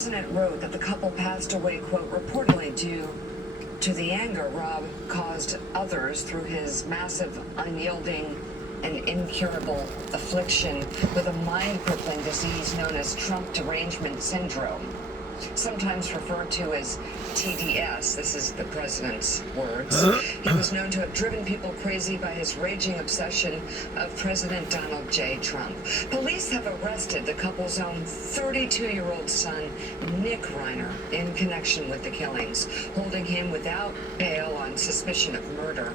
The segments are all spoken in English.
The president wrote that the couple passed away, quote, reportedly due to the anger Rob caused others through his massive, unyielding, and incurable affliction with a mind-crippling disease known as Trump derangement syndrome, sometimes referred to as TDS. This is the president's words. He was known to have driven people crazy by his raging obsession of President Donald J. Trump. Police have arrested the couple's own 32-year-old son, Nick Reiner, in connection with the killings, holding him without bail on suspicion of murder.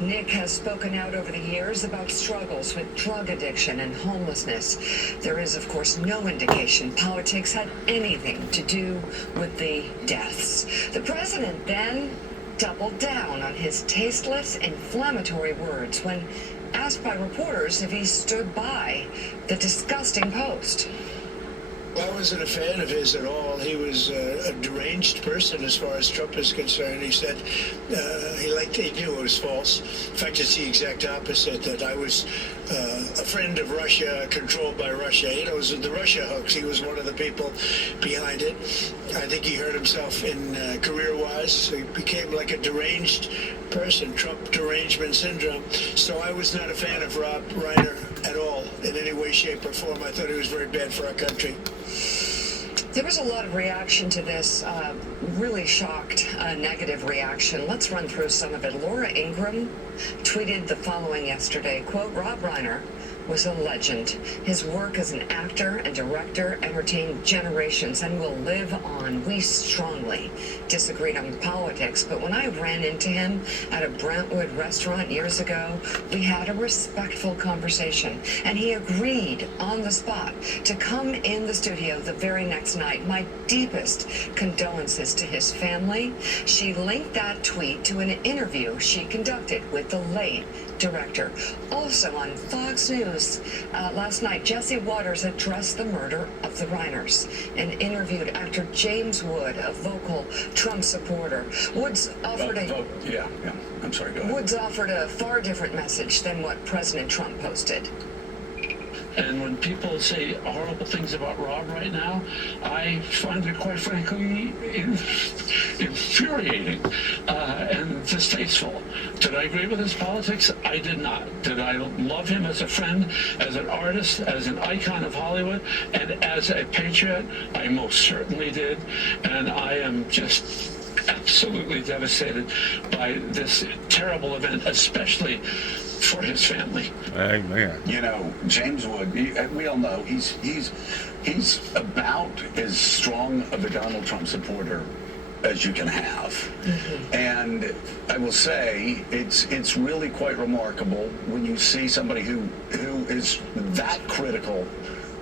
Nick has spoken out over the years about struggles with drug addiction and homelessness. There is, of course, no indication politics had anything to do with the deaths. The president then doubled down on his tasteless, inflammatory words when asked by reporters if he stood by the disgusting post. I wasn't a fan of his at all. He was a deranged person as far as Trump is concerned. He said he knew it was false. In fact, it's the exact opposite, that I was a friend of Russia, controlled by Russia. You know, it was the Russia hoax. He was one of the people behind it. I think he hurt himself in career-wise. So he became like a deranged person, Trump derangement syndrome. So I was not a fan of Rob Reiner at all in any way, shape, or form. I thought he was very bad for our country. There was a lot of reaction to this, really shocked, negative reaction. Let's run through some of it. Laura Ingraham tweeted the following yesterday, quote, Rob Reiner was a legend. His work as an actor and director entertained generations and will live on. We strongly disagreed on politics, but when I ran into him at a Brentwood restaurant years ago, we had a respectful conversation, and he agreed on the spot to come in the studio the very next night. My deepest condolences to his family. She linked that tweet to an interview she conducted with the late director. Also on Fox News last night, Jesse Waters addressed the murder of the Reiners and interviewed actor James Wood, a vocal Trump supporter. Woods offered I'm sorry, go ahead. Woods offered a far different message than what President Trump posted. And when people say horrible things about Rob right now, I find it quite frankly infuriating and distasteful. Did I agree with his politics? I did not. Did I love him as a friend, as an artist, as an icon of Hollywood, and as a patriot? I most certainly did. And I am just absolutely devastated by this terrible event, especially for his family. Amen. You know, James Wood, we all know he's about as strong of a Donald Trump supporter as you can have. Mm-hmm. And I will say it's really quite remarkable when you see somebody who is that critical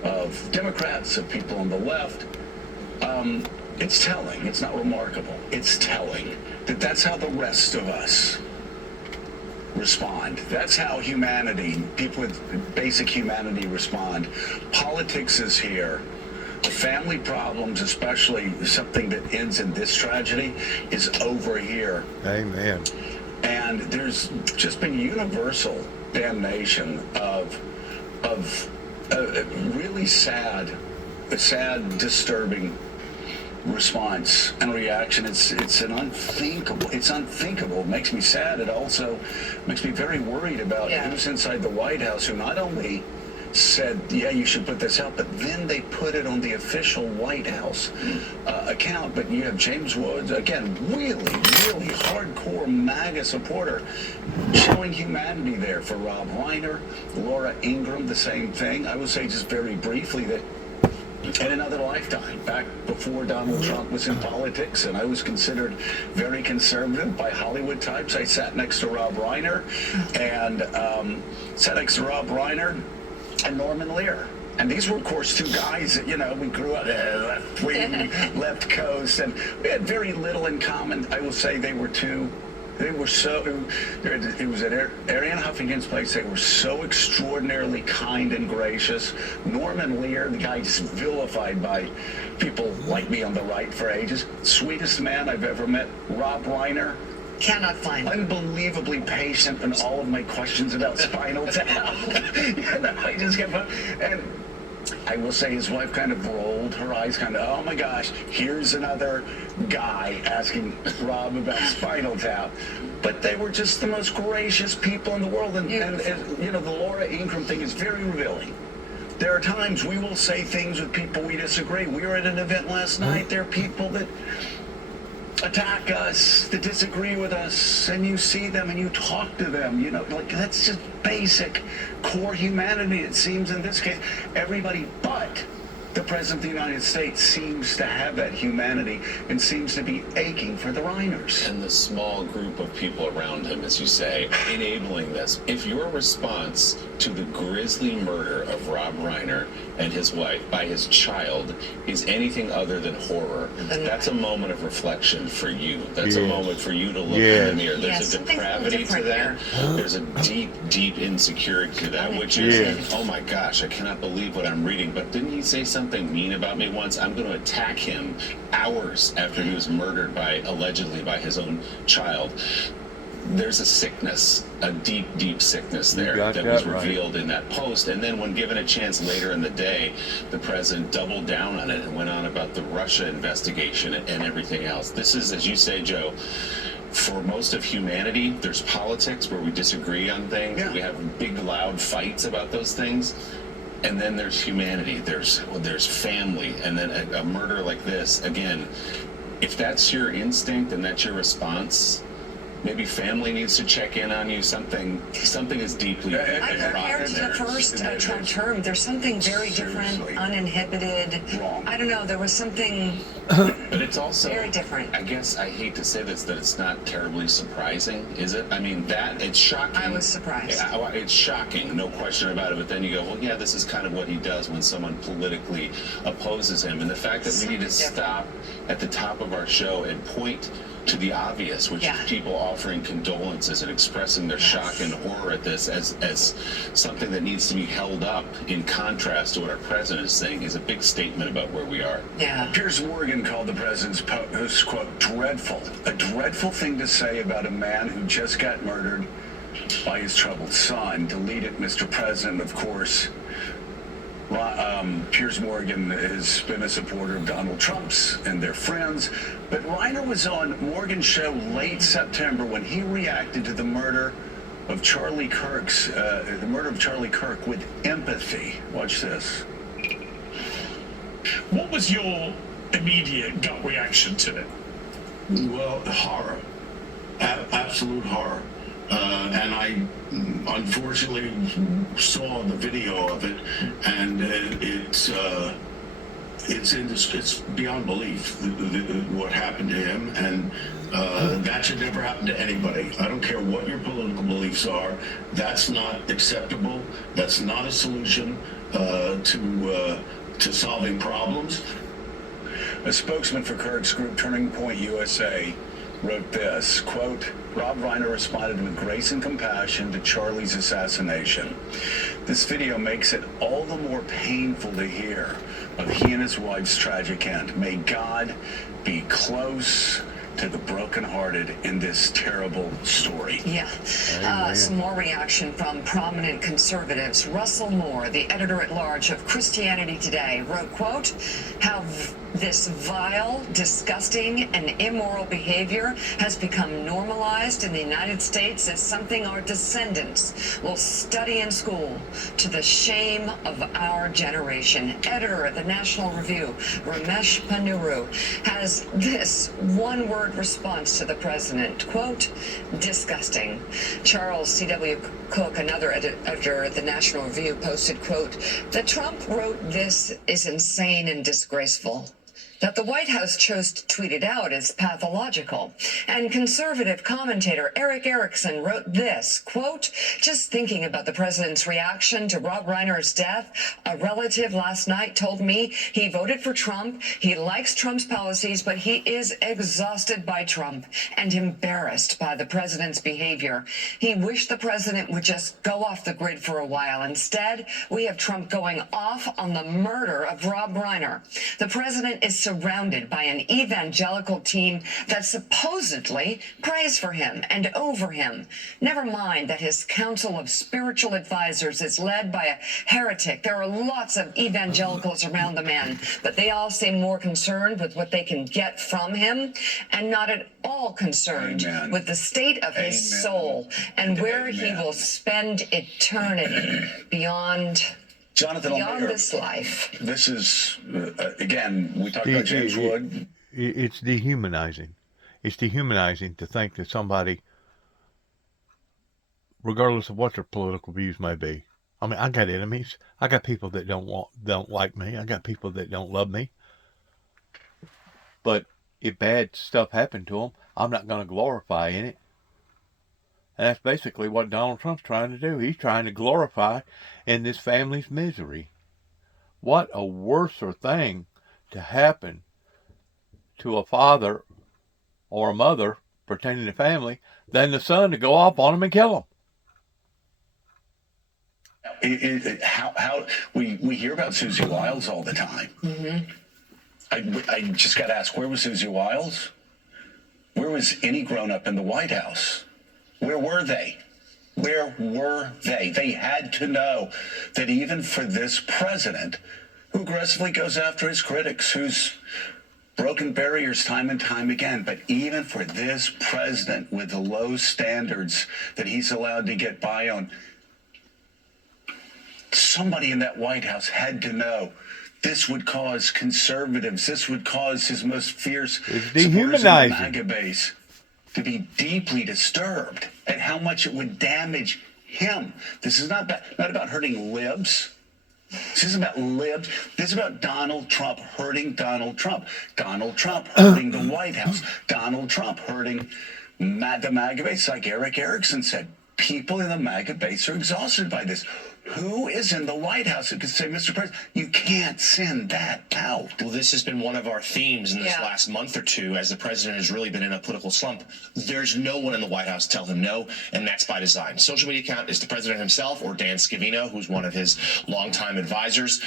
of Democrats, of people on the left. It's telling. It's not remarkable. It's telling that that's how the rest of us respond. That's how humanity, people with basic humanity, respond. Politics is here. Family problems, especially something that ends in this tragedy, is over here. Amen. And there's just been universal damnation of a really sad, disturbing response and reaction. It's unthinkable. It makes me sad. It also makes me very worried about who's inside the White House, who not only said, yeah, you should put this out, but then they put it on the official White House account. But you have James Woods, again, really hardcore MAGA supporter, showing humanity there for Rob Reiner. Laura Ingraham, the same thing. I would say just very briefly that in another lifetime, back before Donald Trump was in politics, and I was considered very conservative by Hollywood types, I sat next to Rob Reiner, and and Norman Lear. And these were, of course, two guys that, you know, we grew up left wing, left coast, and we had very little in common. I will say it was at Arianna Huffington's place. They were so extraordinarily kind and gracious. Norman Lear, the guy just vilified by people like me on the right for ages. Sweetest man I've ever met. Rob Reiner. Cannot find him. Unbelievably patient in all of my questions about Spinal Tap. I just kept, and I will say his wife kind of rolled her eyes, kind of, oh my gosh, here's another guy asking Rob about Spinal Tap. But they were just the most gracious people in the world. And you know, the Laura Ingraham thing is very revealing. There are times we will say things with people we disagree. We were at an event last night. There are people that attack us, that disagree with us, and you see them and you talk to them. You know, like, that's just basic core humanity, it seems, in this case. Everybody but the President of the United States seems to have that humanity and seems to be aching for the Reiners. And the small group of people around him, as you say, enabling this. If your response to the grisly murder of Rob Reiner and his wife by his child is anything other than horror, that's a moment of reflection for you. That's a moment for you to look in the mirror. There's a depravity to that. There's a deep, deep insecurity to that, which is, oh my gosh, I cannot believe what I'm reading. But didn't he say something mean about me once? I'm going to attack him hours after he was murdered allegedly by his own child. There's a sickness, a deep, deep sickness there that was revealed in that post. And then when given a chance later in the day, the president doubled down on it and went on about the Russia investigation and everything else. This is, as you say, Joe, for most of humanity, there's politics where we disagree on things. Yeah. We have big, loud fights about those things. And then there's humanity, there's family, and then a murder like this. Again, if that's your instinct and that's your response, maybe family needs to check in on you. Something is deeply compared to the first Trump term, there's something very different, uninhibited. Wrong. I don't know. There was something. But it's also very different. I guess I hate to say this, that it's not terribly surprising, is it? I mean, it's shocking. I was surprised. Yeah, it's shocking, no question about it. But then you go, well, yeah, this is kind of what he does when someone politically opposes him. And the fact that we need to stop at the top of our show and point to the obvious, which is people offering condolences and expressing their shock and horror at this as something that needs to be held up in contrast to what our president is saying, is a big statement about where we are. Yeah. Piers Morgan called the president's post, quote, dreadful. A dreadful thing to say about a man who just got murdered by his troubled son. Deleted, Mr. President, of course. Piers Morgan has been a supporter of Donald Trump's and their friends, but Reiner was on Morgan's show late September when he reacted to the murder of Charlie Kirk with empathy. Watch this. What was your immediate gut reaction to it? Well, horror, absolute horror. And I unfortunately saw the video of it, and it's beyond belief what happened to him, and that should never happen to anybody. I don't care what your political beliefs are. That's not acceptable. That's not a solution to solving problems. A spokesman for Kirk's group, Turning Point USA, wrote this, quote, Rob Reiner responded with grace and compassion to Charlie's assassination. This video makes it all the more painful to hear of he and his wife's tragic end. May God be close to the brokenhearted in this terrible story. Yeah. Some more reaction from prominent conservatives. Russell Moore, the editor-at-large of Christianity Today, wrote, quote, how this vile, disgusting, and immoral behavior has become normalized in the United States as something our descendants will study in school, to the shame of our generation. Editor at the National Review, Ramesh Ponnuru, has this one-word response to the president, quote, disgusting. Charles C.W. Cook, another editor at the National Review, posted, quote, that Trump wrote this is insane and disgraceful. That the White House chose to tweet it out is pathological. And conservative commentator Eric Erickson wrote this, quote, just thinking about the president's reaction to Rob Reiner's death, a relative last night told me he voted for Trump, he likes Trump's policies, but he is exhausted by Trump and embarrassed by the president's behavior. He wished the president would just go off the grid for a while. Instead, we have Trump going off on the murder of Rob Reiner. The president is surrounded by an evangelical team that supposedly prays for him and over him. Never mind that his council of spiritual advisors is led by a heretic. There are lots of evangelicals around the man, but they all seem more concerned with what they can get from him and not at all concerned Amen. with the state of his Amen. soul and where he Amen. will spend eternity beyond Jonathan beyond O'Meara, this life. this is, again, we talked about James Wood. It's dehumanizing. It's dehumanizing to think that somebody, regardless of what their political views may be. I mean, I got enemies. I got people that don't like me. I got people that don't love me. But if bad stuff happened to them, I'm not going to glorify in it. And that's basically what Donald Trump's trying to do. He's trying to glorify in this family's misery. What a worser thing to happen to a father or a mother pertaining to family than the son to go off on him and kill him. How we hear about Susie Wiles all the time. Mm-hmm. I just got to ask, where was Susie Wiles? Where was any grown-up in the White House? Where were they? Where were they? They had to know that even for this president, who aggressively goes after his critics, who's broken barriers time and time again, but even for this president with the low standards that he's allowed to get by on, somebody in that White House had to know this would cause conservatives, this would cause his most fierce supporters in the MAGA base to be deeply disturbed at how much it would damage him. This is not about hurting libs. This isn't about libs. This is about Donald Trump hurting Donald Trump. Donald Trump hurting the White House. Donald Trump hurting the MAGA base. Like Eric Erickson said, people in the MAGA base are exhausted by this. Who is in the White House who could say, Mr. President, you can't send that out? Well, this has been one of our themes in this last month or two as the president has really been in a political slump. There's no one in the White House to tell him no, and that's by design. Social media account is the president himself or Dan Scavino, who's one of his longtime advisors.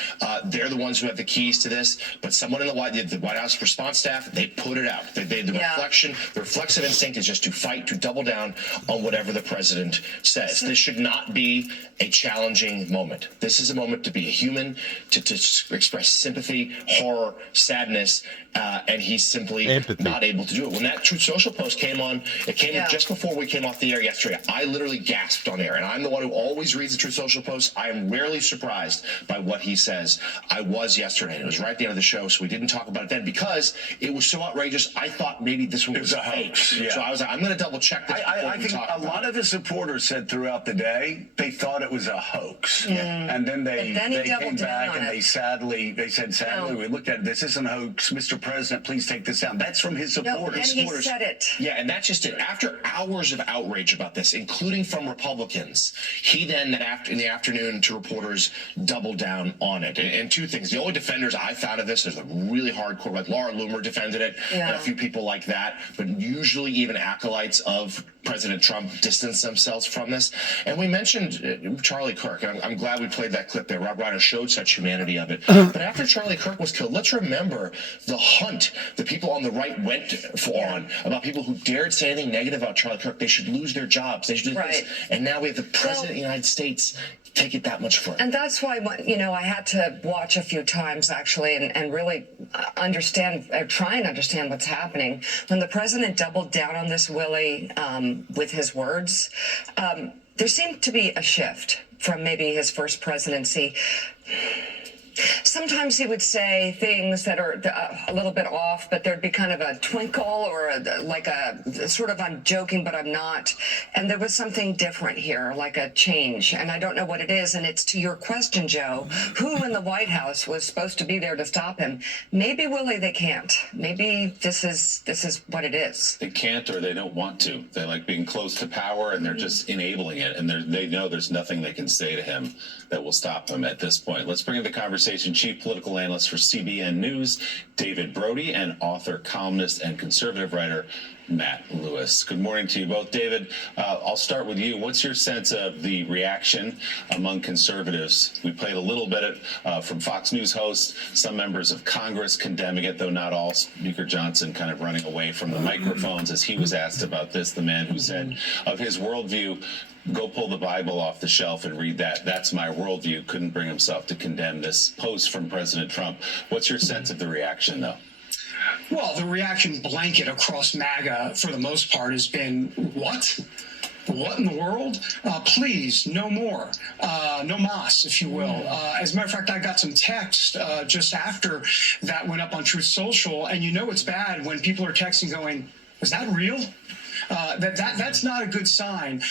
They're the ones who have the keys to this, but someone in the White House response staff, they put it out. The reflexive instinct is just to fight, to double down on whatever the president says. This should not be a challenging moment. This is a moment to be a human, to express sympathy, horror, sadness, and he's simply not able to do it. When that Truth Social post came on, it came just before we came off the air yesterday. I literally gasped on air, and I'm the one who always reads the Truth Social post. I am rarely surprised by what he says. I was yesterday, and it was right at the end of the show, so we didn't talk about it then because it was so outrageous. I thought maybe this one was a hoax. Yeah. So I was like, I'm going to double check this. I think a lot of his supporters said throughout the day they thought it was a hoax, and then they came back and they said sadly, we looked at it. This isn't a hoax, Mr. President. Please take this down. That's from his supporters. And he said it. Yeah, and that's just it. After hours of outrage about this, including from Republicans, he then in the afternoon to reporters doubled down on it. And two things: the only defenders I found of this is a really hardcore, like Laura Loomer defended it, and a few people like that. But usually, even acolytes of President Trump distance themselves from this. And we mentioned Charlie Kirk, and I'm glad we played that clip there. Rob Reiner showed such humanity of it. But after Charlie Kirk was killed, let's remember the hunt the people on the right went on about people who dared say anything negative about Charlie Kirk. They should lose their jobs. They should do this. And now we have the President of the United States take it that much further. And that's why, I had to watch a few times, actually, and really try and understand what's happening. When the president doubled down on this, Willie, with his words, there seemed to be a shift from maybe his first presidency. Sometimes he would say things that are a little bit off, but there'd be kind of a twinkle or a sort of I'm joking, but I'm not. And there was something different here, like a change. And I don't know what it is. And it's to your question, Joe, who in the White House was supposed to be there to stop him? Maybe, Willie, they can't. Maybe this is what it is. They can't, or they don't want to. They like being close to power, and they're just enabling it. And they know there's nothing they can say to him that will stop him at this point. Let's bring in the conversation conversation, chief political analyst for CBN News, David Brody, and author, columnist, and conservative writer, Matt Lewis. Good morning to you both. David, I'll start with you. What's your sense of the reaction among conservatives? We played a little bit from Fox News hosts, some members of Congress condemning it, though not all. Speaker Johnson kind of running away from the microphones as he was asked about this, the man who said of his worldview, go pull the Bible off the shelf and read that. That's my worldview. Couldn't bring himself to condemn this post from President Trump. What's your sense of the reaction, though? Well, the reaction blanket across MAGA, for the most part, has been, what? What in the world? Please, no more. No mas, if you will. As a matter of fact, I got some text just after that went up on Truth Social, and you know it's bad when people are texting going, is that real? That's not a good sign.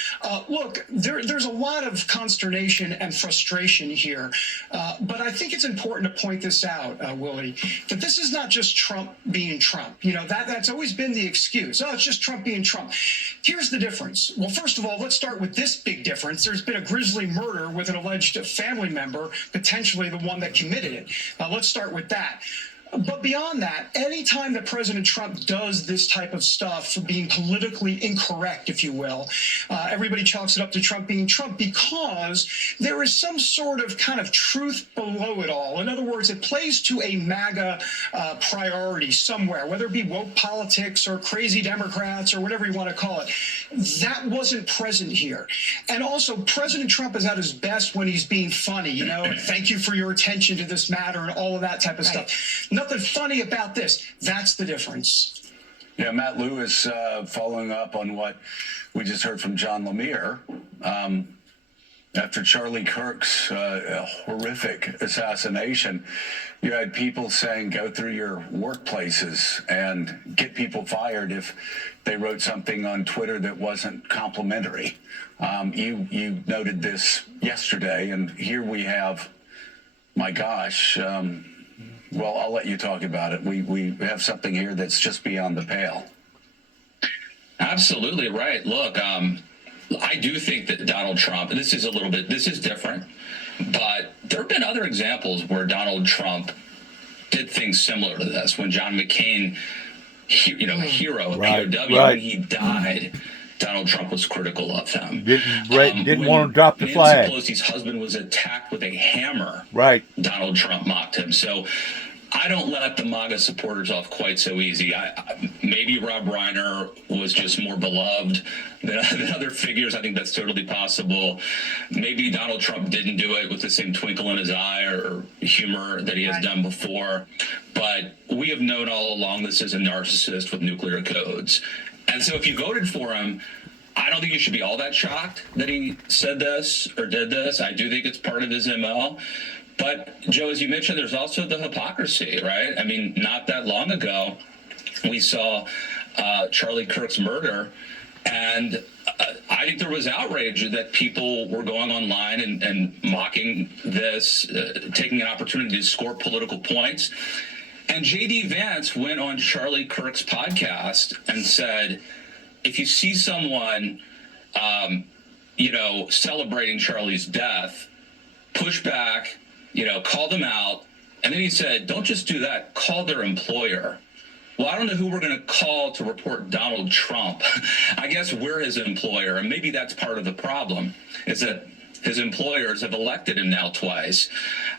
Look, there's a lot of consternation and frustration here, but I think it's important to point this out, Willie, that this is not just Trump being Trump. You know, that's always been the excuse. Oh, it's just Trump being Trump. Here's the difference. Well, first of all, let's start with this big difference. There's been a grisly murder with an alleged family member, potentially the one that committed it. Let's start with that. But beyond that, anytime that President Trump does this type of stuff, being politically incorrect, if you will, everybody chalks it up to Trump being Trump because there is some sort of kind of truth below it all. In other words, it plays to a MAGA priority somewhere, whether it be woke politics or crazy Democrats or whatever you want to call it. That wasn't present here. And also, President Trump is at his best when he's being funny, you know, thank you for your attention to this matter and all of that type of stuff. Nothing funny about this. That's the difference. Yeah, Matt Lewis, following up on what we just heard from John Lemire, after Charlie Kirk's horrific assassination, you had people saying go through your workplaces and get people fired if they wrote something on Twitter that wasn't complimentary. You noted this yesterday, and here we have, my gosh, well, I'll let you talk about it. We have something here that's just beyond the pale. Absolutely right. Look, I do think that Donald Trump, and this is different, but there have been other examples where Donald Trump did things similar to this. When John McCain, hero, POW, when he died, Donald Trump was critical of him. Didn't want to drop the flag. Nancy Pelosi's husband was attacked with a hammer. Right. Donald Trump mocked him. So I don't let the MAGA supporters off quite so easy. Maybe Rob Reiner was just more beloved than other figures. I think that's totally possible. Maybe Donald Trump didn't do it with the same twinkle in his eye or humor that he has done before. But we have known all along this is a narcissist with nuclear codes. And so if you voted for him, I don't think you should be all that shocked that he said this or did this. I do think it's part of his MO. But, Joe, as you mentioned, there's also the hypocrisy, right? I mean, not that long ago, we saw Charlie Kirk's murder, and I think there was outrage that people were going online and mocking this, taking an opportunity to score political points. And J.D. Vance went on Charlie Kirk's podcast and said, if you see someone, celebrating Charlie's death, push back, call them out. And then he said, don't just do that, call their employer. Well, I don't know who we're going to call to report Donald Trump. I guess we're his employer. And maybe that's part of the problem, is that his employers have elected him now twice.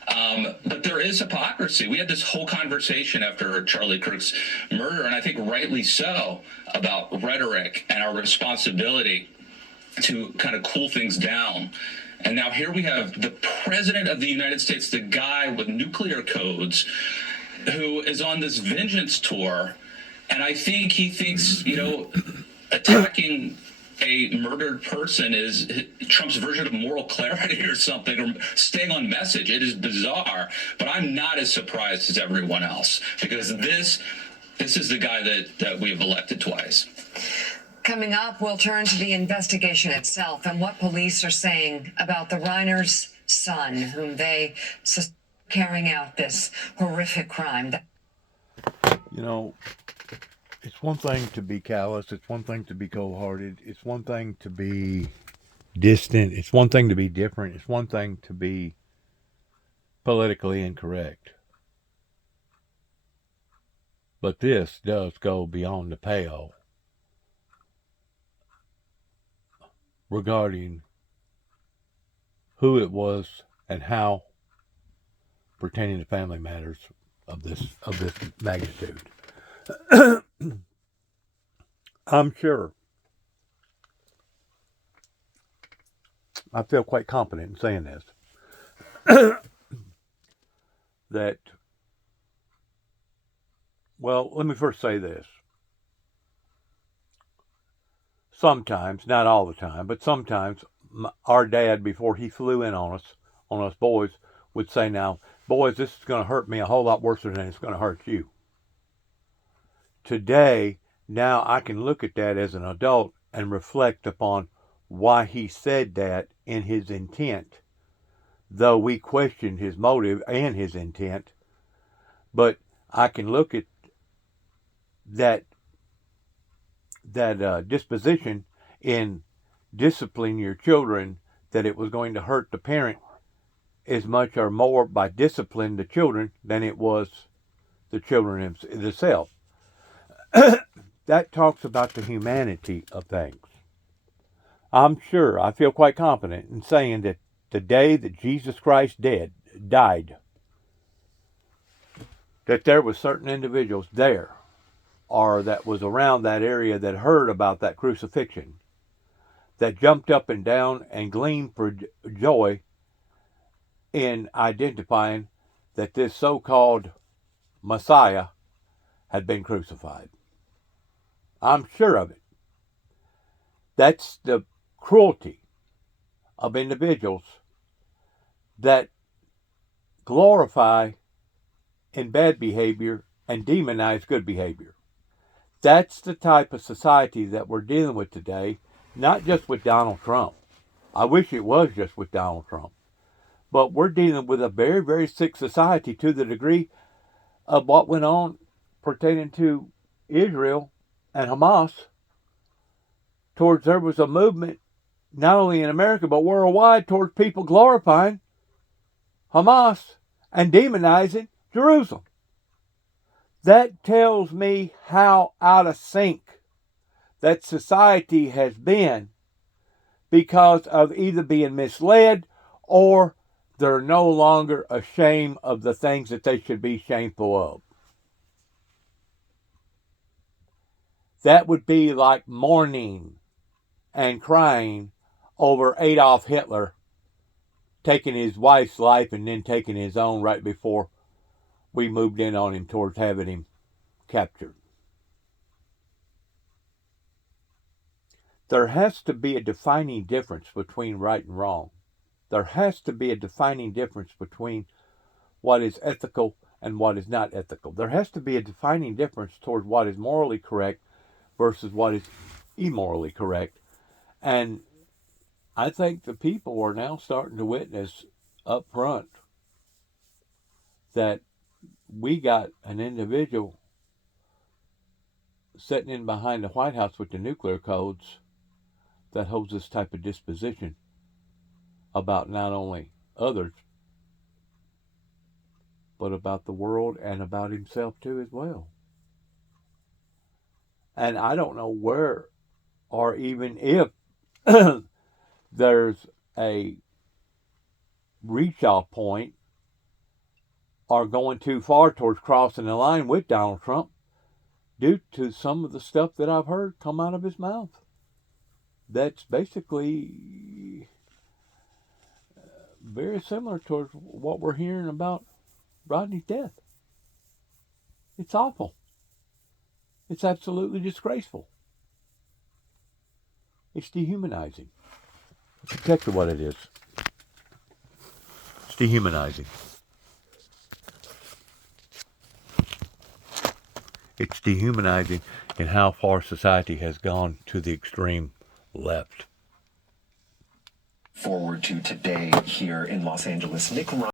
But there is hypocrisy. We had this whole conversation after Charlie Kirk's murder, and I think rightly so, about rhetoric and our responsibility to kind of cool things down. And now here we have the president of the United States, the guy with nuclear codes, who is on this vengeance tour. And I think he thinks, attacking a murdered person is Trump's version of moral clarity or something, or staying on message. It is bizarre, but I'm not as surprised as everyone else, because this is the guy that we have elected twice. Coming up, we'll turn to the investigation itself and what police are saying about the Reiner's son, whom they carrying out this horrific crime. It's one thing to be callous. It's one thing to be cold-hearted. It's one thing to be distant. It's one thing to be different. It's one thing to be politically incorrect. But this does go beyond the pale regarding who it was and how pertaining to family matters of this magnitude. I'm sure, I feel quite confident in saying this, that, well, let me first say this. Sometimes, not all the time, but sometimes our dad, before he flew in on us boys, would say, now, boys, this is going to hurt me a whole lot worse than it's going to hurt you. Today, now I can look at that as an adult and reflect upon why he said that in his intent, though we questioned his motive and his intent. But I can look at that disposition in disciplining your children, that it was going to hurt the parent as much or more by disciplining the children than it was the children themselves. That talks about the humanity of things. I'm sure, I feel quite confident in saying that the day that Jesus Christ died, that there was certain individuals there, or that was around that area, that heard about that crucifixion, that jumped up and down and gleamed for joy in identifying that this so-called Messiah had been crucified. I'm sure of it. That's the cruelty of individuals that glorify in bad behavior and demonize good behavior. That's the type of society that we're dealing with today, not just with Donald Trump. I wish it was just with Donald Trump. But we're dealing with a very, very sick society to the degree of what went on pertaining to Israel and Hamas. Towards there was a movement, not only in America, but worldwide, towards people glorifying Hamas and demonizing Jerusalem. That tells me how out of sync that society has been, because of either being misled or they're no longer ashamed of the things that they should be shameful of. That would be like mourning and crying over Adolf Hitler taking his wife's life and then taking his own right before we moved in on him towards having him captured. There has to be a defining difference between right and wrong. There has to be a defining difference between what is ethical and what is not ethical. There has to be a defining difference toward what is morally correct versus what is immorally correct. And I think the people are now starting to witness up front that we got an individual sitting in behind the White House with the nuclear codes that holds this type of disposition about not only others, but about the world and about himself too as well. And I don't know where or even if there's a reach-off point or going too far towards crossing the line with Donald Trump due to some of the stuff that I've heard come out of his mouth. That's basically very similar to what we're hearing about Rodney's death. It's awful. It's absolutely disgraceful. It's dehumanizing. That's exactly what it is. It's dehumanizing. It's dehumanizing in how far society has gone to the extreme left. Forward to today here in Los Angeles. Nick